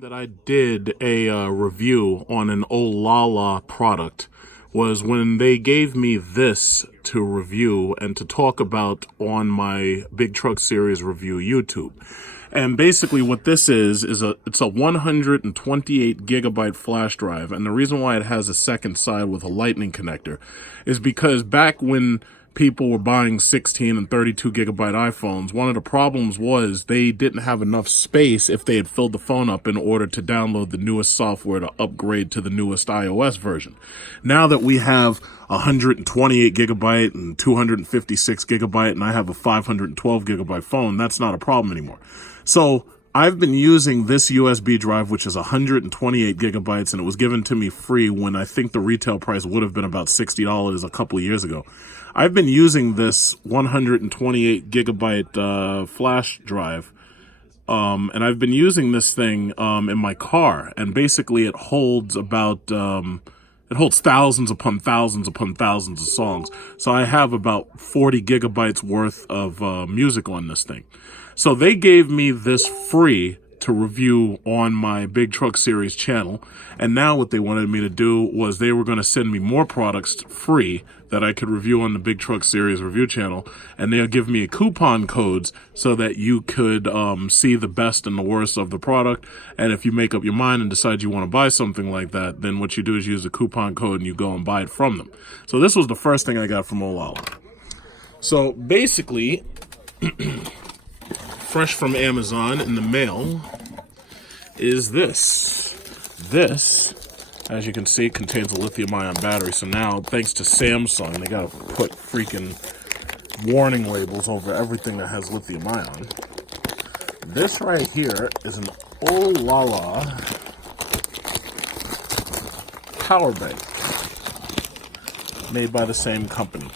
That I did a review on an OLALA product was when they gave me this to review and to talk about on my Big Truck Series review YouTube. And basically what this is it's a 128 gigabyte flash drive, and the reason why it has a second side with a lightning connector is because back when people were buying 16 and 32 gigabyte iPhones, one of the problems was they didn't have enough space if they had filled the phone up in order to download the newest software to upgrade to the newest iOS version. Now that we have 128 gigabyte and 256 gigabyte, and I have a 512 gigabyte phone, that's not a problem anymore. So I've been using this USB drive, which is 128 gigabytes, and it was given to me free when I think the retail price would have been about $60 a couple of years ago. I've been using this 128 gigabyte flash drive, and I've been using this thing in my car, and basically it holds about it holds thousands upon thousands upon thousands of songs. So I have about 40 gigabytes worth of music on this thing. So they gave me this free to review on my Big Truck Series channel, and now what they wanted me to do was they were going to send me more products free that I could review on the Big Truck Series review channel, and they'll give me coupon codes so that you could see the best and the worst of the product. And if you make up your mind and decide you want to buy something like that, then what you do is use the coupon code and you go and buy it from them. So this was the first thing I got from OLALA. So basically, fresh from Amazon in the mail is this. This, as you can see, contains a lithium-ion battery. So now, thanks to Samsung, they gotta put freaking warning labels over everything that has lithium-ion. This right here is an OLALA power bank made by the same company.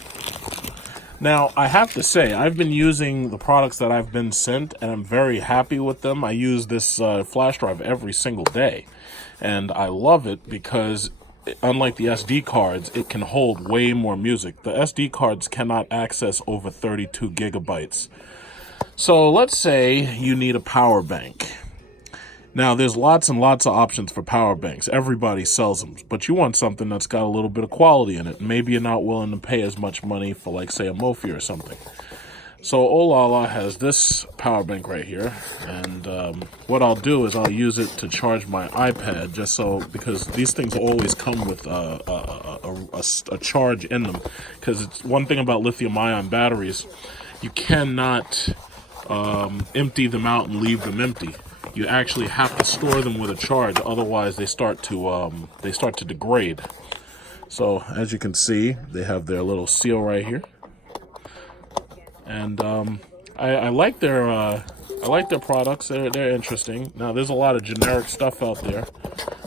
Now, I have to say, I've been using the products that I've been sent, and I'm very happy with them. I use this flash drive every single day, and I love it because, unlike the SD cards, it can hold way more music. The SD cards cannot access over 32 gigabytes. So let's say you need a power bank. Now, there's lots and lots of options for power banks. Everybody sells them, but you want something that's got a little bit of quality in it. Maybe you're not willing to pay as much money for, like, say, a Mophie or something. So OLALA has this power bank right here, and what I'll do is I'll use it to charge my iPad, just so, because these things always come with a charge in them. Because it's one thing about lithium-ion batteries, you cannot empty them out and leave them empty. You actually have to store them with a charge, otherwise they start to degrade. So as you can see, they have their little seal right here, and I like their products. They're interesting. Now there's a lot of generic stuff out there,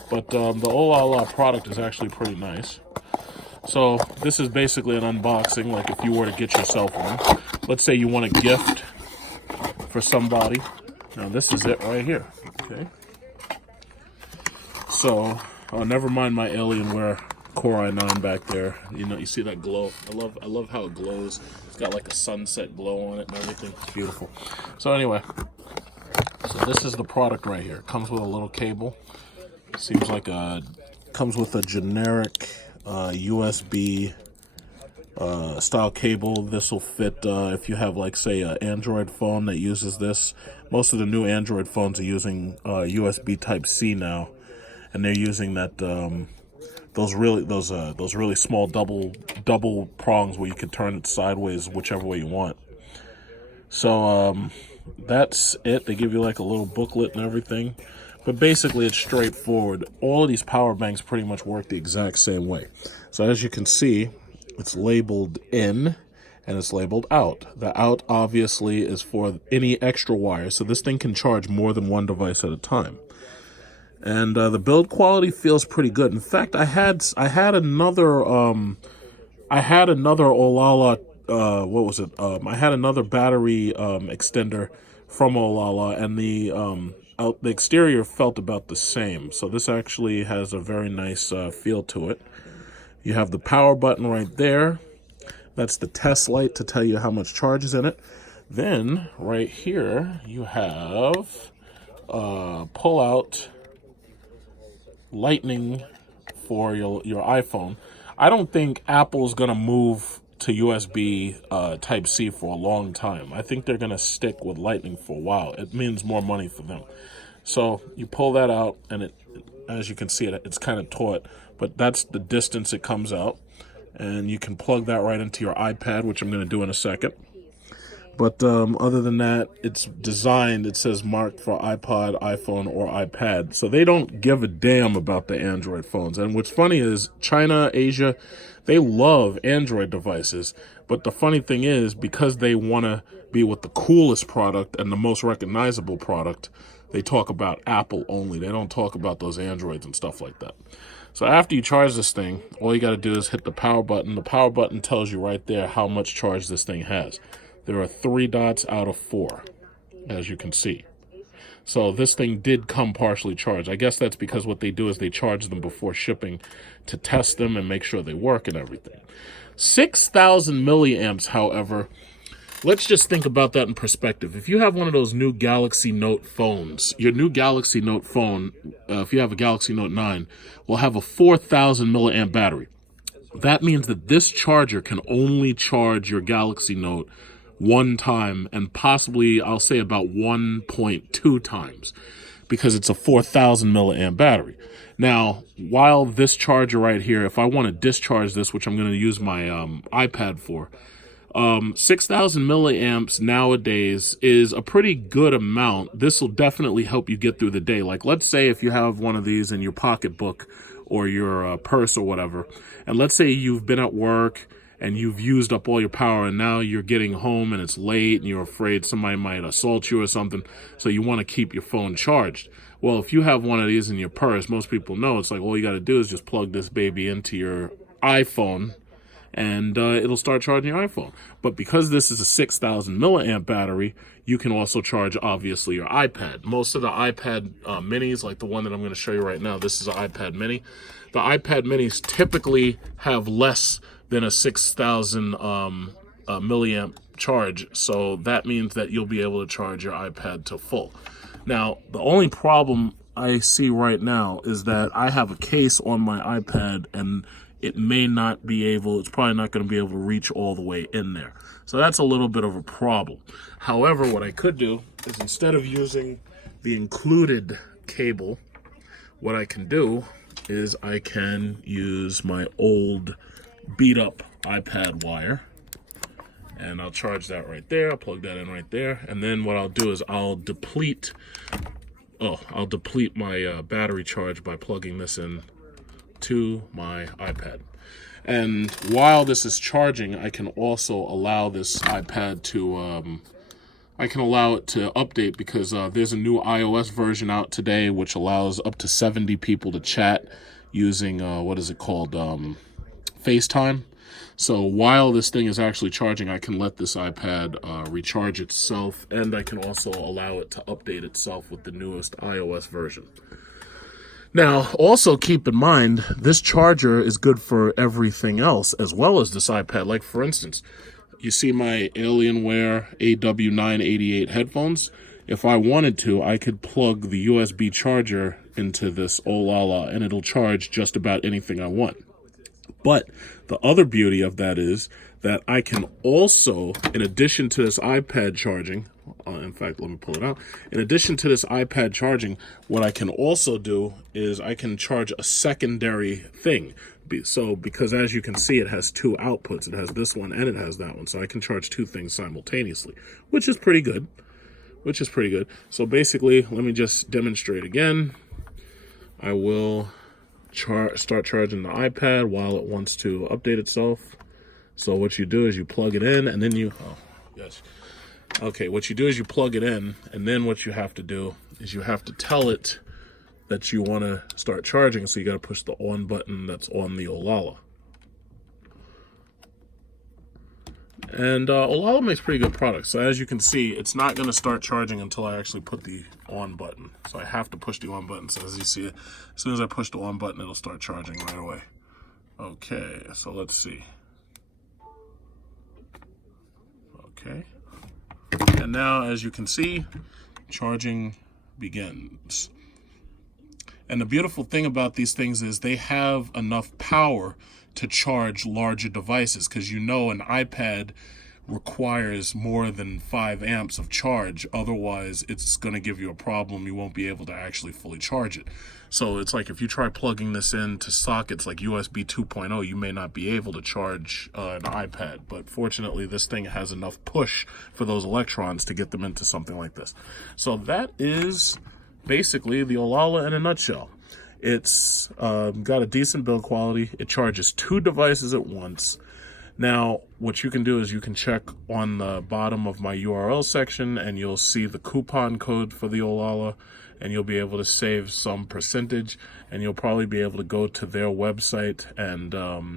but the OLALA product is actually pretty nice. So this is basically an unboxing, like if you were to get yourself one. Let's say you want a gift for somebody. Now this is it right here. Okay. So, never mind my Alienware Core i9 back there. You know, you see that glow. I love how it glows. It's got like a sunset glow on it and everything. It's beautiful. So anyway, so this is the product right here. It comes with a little cable. Seems like comes with a generic USB style cable. This will fit if you have, like, say, an Android phone that uses this. Most of the new Android phones are using USB Type-C now, and they're using that those really small double prongs where you can turn it sideways whichever way you want. So that's it. They give you like a little booklet and everything, but basically it's straightforward. All of these power banks pretty much work the exact same way. So as you can see, it's labeled in and it's labeled out. The out obviously is for any extra wire, so this thing can charge more than one device at a time. And the build quality feels pretty good. In fact, I had another OLALA I had another battery extender from OLALA, and the exterior felt about the same. So this actually has a very nice feel to it. You have the power button right there. That's the test light to tell you how much charge is in it. Then right here you have pull-out Lightning for your iPhone. I don't think Apple's gonna move to USB Type C for a long time. I think they're gonna stick with Lightning for a while. It means more money for them. So you pull that out, and as you can see, it's kind of taut, but that's the distance it comes out, and you can plug that right into your iPad, which I'm going to do in a second. But other than that, it's designed, it says marked for iPod, iPhone, or iPad. So they don't give a damn about the Android phones. And what's funny is China, Asia, they love Android devices. But the funny thing is, because they want to be with the coolest product and the most recognizable product, they talk about Apple only. They don't talk about those Androids and stuff like that. So after you charge this thing, all you got to do is hit the power button. The power button tells you right there how much charge this thing has. There are 3 dots out of 4, as you can see. So this thing did come partially charged. I guess that's because what they do is they charge them before shipping to test them and make sure they work and everything. 6,000 milliamps, however, let's just think about that in perspective. If you have one of those new Galaxy Note phones, your new Galaxy Note phone, if you have a Galaxy Note 9, will have a 4,000 milliamp battery. That means that this charger can only charge your Galaxy Note one time, and possibly I'll say about 1.2 times, because it's a 4,000 milliamp battery. Now, while this charger right here, if I want to discharge this, which I'm going to use my iPad for, 6,000 milliamps nowadays is a pretty good amount. This will definitely help you get through the day. Like, let's say if you have one of these in your pocketbook or your purse or whatever, and let's say you've been at work and you've used up all your power, and now you're getting home and it's late and you're afraid somebody might assault you or something, so you want to keep your phone charged. Well, if you have one of these in your purse, most people know it's like all you got to do is just plug this baby into your iPhone, and it'll start charging your iPhone. But because this is a 6,000 milliamp battery, you can also charge, obviously, your iPad. Most of the iPad minis, like the one that I'm going to show you right now, this is an iPad mini. The iPad minis typically have less than a 6,000 milliamp charge, so that means that you'll be able to charge your iPad to full. Now, the only problem I see right now is that I have a case on my iPad, and it may not be able, it's probably not going to be able to reach all the way in there. So that's a little bit of a problem. However, what I could do is, instead of using the included cable, what I can do is I can use my old beat up iPad wire, and I'll charge that right there. I'll plug that in right there, and then what I'll do is I'll deplete my battery charge by plugging this in to my iPad. And while this is charging, I can also allow this iPad to update, because there's a new iOS version out today which allows up to 70 people to chat using what is it called, FaceTime. So while this thing is actually charging, I can let this iPad recharge itself, and I can also allow it to update itself with the newest iOS version. Now, also keep in mind, this charger is good for everything else as well as this iPad. Like, for instance, you see my Alienware AW988 headphones? If I wanted to, I could plug the USB charger into this OLALA, and it'll charge just about anything I want. But the other beauty of that is that I can also, in addition to this iPad charging, in fact, let me pull it out. In addition to this iPad charging, what I can also do is I can charge a secondary thing. So, because as you can see, it has 2 outputs. It has this one and it has that one. So I can charge 2 things simultaneously, which is pretty good. So basically, let me just demonstrate again. I will start charging the iPad while it wants to update itself. So what you do is you plug it in, and then what you do is you plug it in, and then what you have to do is you have to tell it that you want to start charging. So you got to push the on button that's on the OLALA. And OLALA makes pretty good products. So as you can see, it's not going to start charging until I actually put the on button. So I have to push the on button. So as you see, as soon as I push the on button, it'll start charging right away. Okay, so let's see. Okay. And now, as you can see, charging begins. And the beautiful thing about these things is they have enough power to charge larger devices, because you know an iPad requires more than 5 amps of charge. Otherwise, it's going to give you a problem. You won't be able to actually fully charge it. So it's like if you try plugging this into sockets like USB 2.0, you may not be able to charge an iPad. But fortunately, this thing has enough push for those electrons to get them into something like this. So that is basically the OLALA in a nutshell. It's got a decent build quality. It charges 2 devices at once. Now, what you can do is you can check on the bottom of my URL section, and you'll see the coupon code for the OLALA, and you'll be able to save some percentage, and you'll probably be able to go to their website. And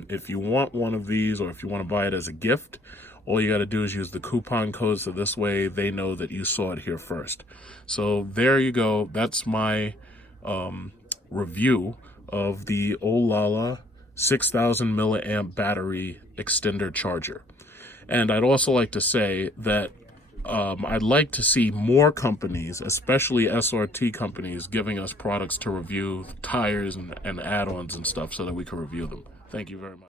if you want one of these, or if you want to buy it as a gift, all you got to do is use the coupon code, so this way they know that you saw it here first. So there you go. That's my review of the OLALA 6000mAh battery extender charger. And I'd also like to say that I'd like to see more companies, especially SRT companies, giving us products to review, tires and add-ons and stuff, so that we can review them. Thank you very much.